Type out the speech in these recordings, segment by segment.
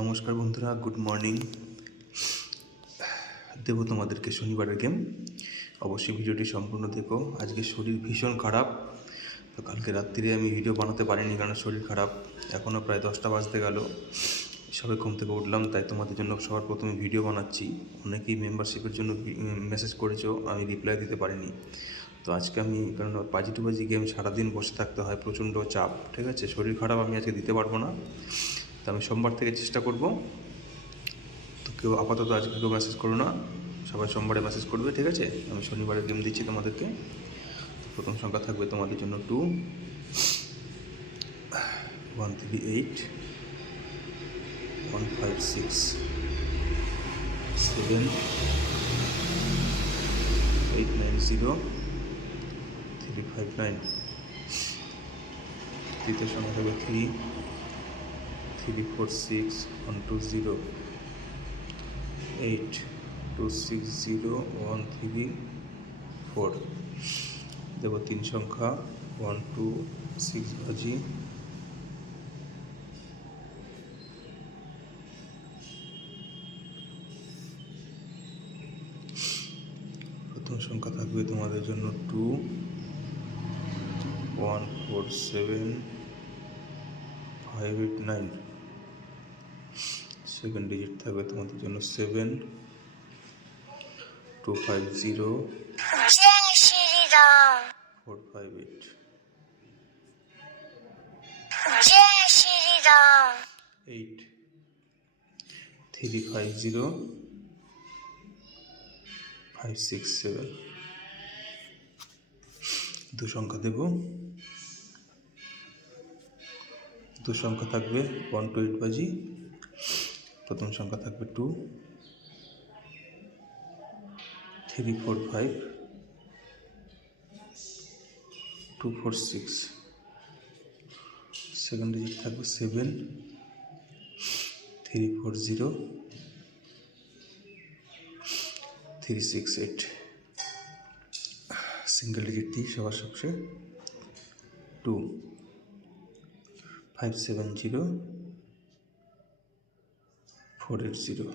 নমস্কার বন্ধুরা, good morning. দেবো তোমাদেরকে শনিবারের গেম। অবশ্যই ভিডিওটি সম্পূর্ণ দেখো। আজকে শরীর ভীষণ খারাপ, তো কালকে রাত্রিরে আমি ভিডিও বানাতে পারিনি কারণ শরীর খারাপ। এখনও প্রায় 10টা বাজতে গেল, সবে ঘুম থেকে উঠলাম, তাই তোমাদের জন্য সবার প্রথমে ভিডিও বানাচ্ছি। অনেকেই মেম্বারশিপের জন্য মেসেজ করেছো, আমি রিপ্লাই দিতে পারিনি। তো আজকে আমি কারণ বাজি গেম সারাদিন বসে থাকতে হয়, প্রচণ্ড চাপ, ঠিক আছে। শরীর খারাপ, আমি আজকে দিতে পারবো না, তো আমি সোমবার থেকে চেষ্টা করব। তো কেউ আপাতত আজকে কেউ মেসেজ করো না, সবাই সোমবারে মেসেজ করবে, ঠিক আছে। আমি শনিবারে গেম দিচ্ছি তোমাদেরকে। প্রথম সংখ্যা থাকবে তোমাদের জন্য 2 138 156 7 890 359। তৃতীয় সংখ্যা থাকবে 3 346 120 8 260 134। দেবো 3 সংখ্যা 126 বাজি। প্রথম সংখ্যা থাকবে তোমাদের জন্য 2 147 589। সেকেন্ড ডিজিট থাকবে তোমাদের জন্য 7 250 458। 8 350 567। দু সংখ্যা দেব, দু সংখ্যা থাকবে 128 বাজি। প্রথম সংখ্যা থাকবে 2 345 246। সেকেন্ড ডিজিট থাকবে 7 340 368। সিঙ্গেল ডিজিট দিই সবার সবচেয়ে 2 570 480।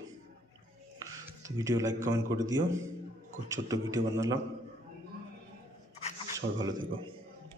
তো ভিডিও লাইক কমেন্ট করে দিও। খুব ছোট্ট ভিডিও বানালাম, সবাই ভালো থেকো।